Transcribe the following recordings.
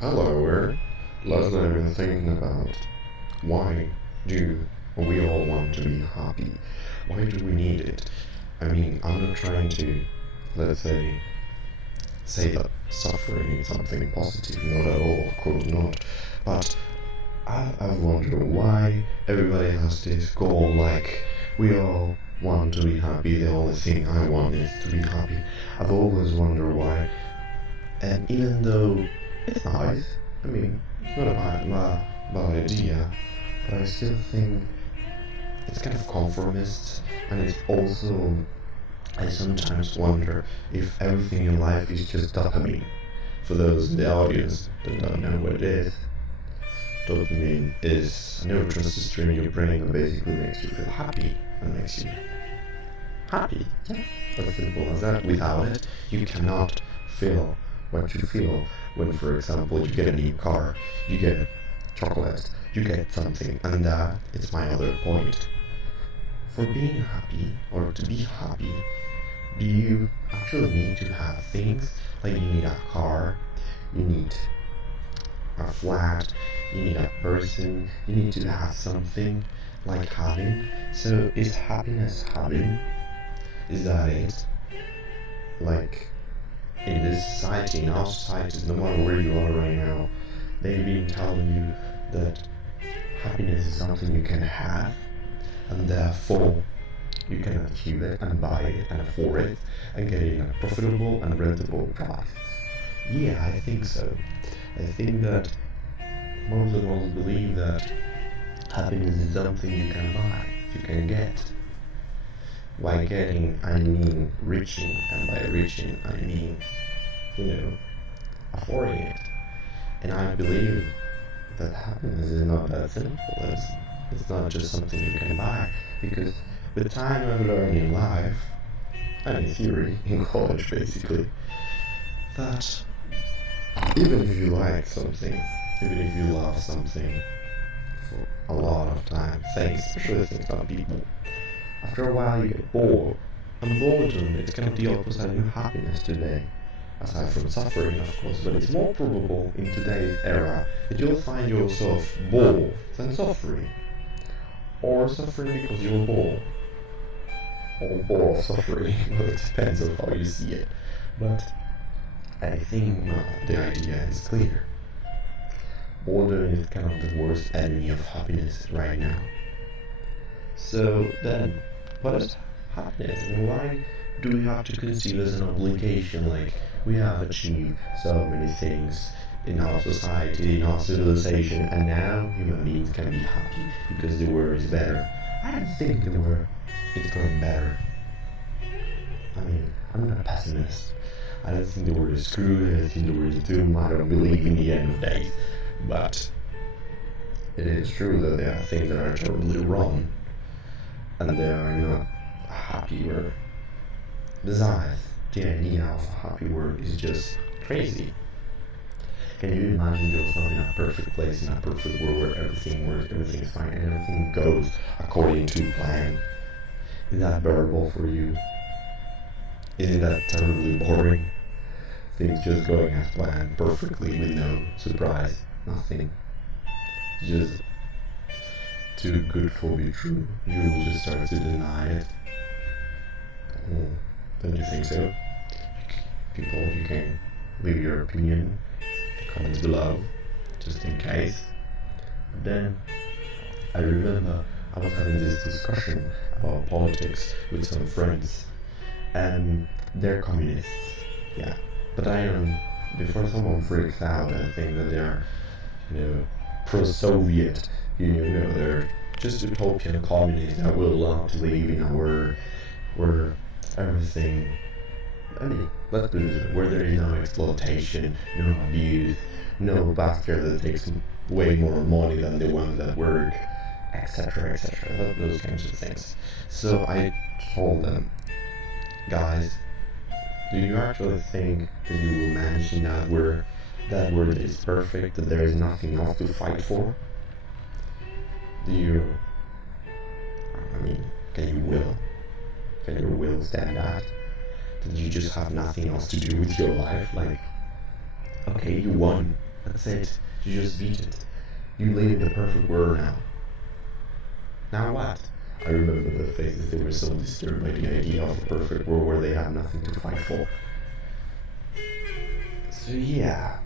Hello, Eric. Lately I've been thinking about why do we all want to be happy? Why do we need it? I mean, I'm not trying to, let's say that suffering is something positive, not at all, of course not. But I've wondered why everybody has this goal, like, we all want to be happy, the only thing I want is to be happy. I've always wondered why. And even though it's nice, I mean, it's not a bad idea, but I still think it's kind of conformist, and it's also, I sometimes wonder if everything in life is just dopamine. For those in the audience that don't know what it is, dopamine is a neurotransmitter in your brain that basically makes you feel happy and makes you happy. Yeah, as simple as that. Without it, you cannot feel what you feel when, for example, you get a new car, you get chocolate, you get something, and that is my other point. For being happy, or to be happy, do you actually need to have things? Like you need a car, you need a flat, you need a person, you need to have something like having. So is happiness having? Is that it? Like, in this society, in our societies, no matter where you are right now, they've been telling you that happiness is something you can have, and therefore you can achieve it and buy it and afford it and get it in a profitable and rentable price. Yeah, I think so. I think that most of us believe that happiness is something you can buy, you can get. By getting, I mean reaching, and by reaching, I mean, affording it. And I believe that happiness is not that simple. It's not just something you can buy, because the time I've learned in life, and in theory, in college basically, that even if you like something, even if you love something for a lot of time, especially things on people, after a while you get bored. And boredom is kind of the opposite of happiness today. Aside from suffering, of course, but it's more probable in today's era that you'll find yourself bored than suffering. Or suffering because you're bored. Or bored of suffering, well, it depends on how you see it. But I think the idea is clear. Boredom is kind of the worst enemy of happiness right now. So then, what is happiness, and why do we have to conceive as an obligation? Like, we have achieved so many things in our society, in our civilization, and now human beings can be happy because the world is better. I don't think the world is going better. I mean, I'm not a pessimist. I don't think the world is screwed, I don't think the world is doomed, I don't believe in the end of days. But it is true that there are things that are totally wrong, and they are not a happy world. Besides, the idea of a happy world is just crazy. Can you imagine yourself in a perfect place, in a perfect world where everything works, everything is fine, and everything goes according to plan? Is that bearable for you? Isn't that terribly boring? Things just going as planned perfectly with no surprise, nothing. Just too good for be true. You will just start to deny it. Don't you think so? People, you can leave your opinion in the comments below, just in case. But then, I remember I was having this discussion about politics with some friends, and they're communists, yeah. But I am, before someone freaks out and think that they're, pro-Soviet, they're just utopian communists that will love to live in a world where everything, let's put it this way, where there is no exploitation, no abuse, no bastard that takes way more money than the ones that work, etc., etc., those kinds of things. So I told them, guys, do you actually think that you will manage in that world is perfect, that there is nothing else to fight for? Can your will stand that? That you just have nothing else to do with your life? Like, okay, you won, That's it. You just beat it. You laid the perfect word now. Now what? I remember the faces, they were so disturbed by the idea of a perfect world where they had nothing to fight for. So yeah,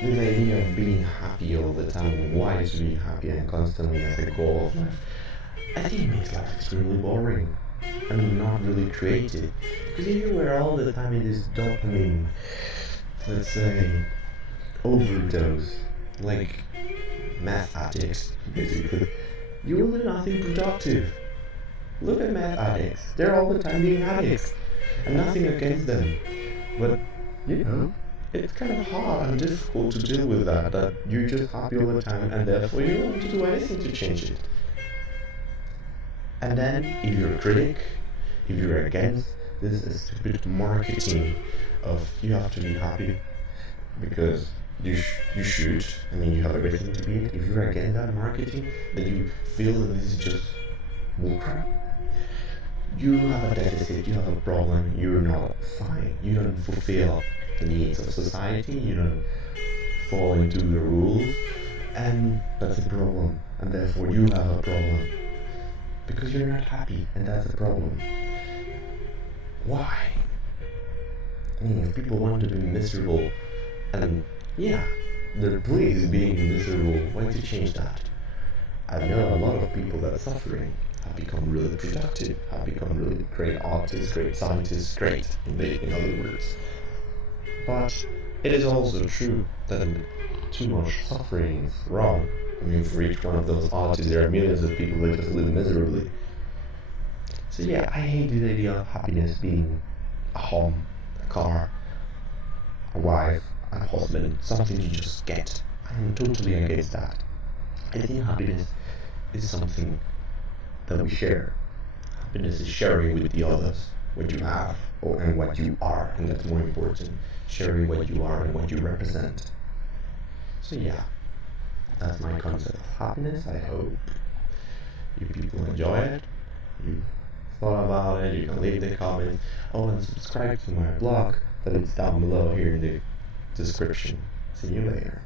this idea of being happy all the time, why is being happy and constantly as a goal of life, I think it makes life extremely boring. I mean, not really creative. Because if you were all the time in this dopamine, let's say, overdose, like meth addicts, basically, you will do nothing productive. Look at meth addicts. They're all the time being addicts. And nothing against them. But, you know, it's kind of hard and difficult to deal with that you're just happy all the time and therefore you don't want to do anything to change it. And then, if you're a critic, if you're against this stupid marketing of you have to be happy because you should, I mean, you have everything to be it. If you're against that marketing, then you feel that this is just bullcrap. You have a deficit, you have a problem, you're not fine, you don't fulfill the needs of society, you don't fall into the rules, and that's a problem, and therefore you have a problem. Because you're not happy, and that's a problem. Why? I mean, if people want to be miserable, and yeah, they're pleased being miserable, why to change that? I know a lot of people that are suffering have become really productive, have become really great artists, great scientists, great, in other words. But it is also true that too much suffering is wrong. I mean, for each one of those artists, there are millions of people that just live miserably. So yeah, I hate the idea of happiness being a home, a car, a wife, a husband, something you just get. I'm totally against that. I think happiness is something that we share. Happiness is sharing with the others what you have and what you are, and that's more important. Sharing what you are and what you represent. So yeah, that's my concept of happiness. I hope you people enjoy it. You thought about it, you can leave the comments. Oh, and subscribe to my blog that is down below here in the description. See you later.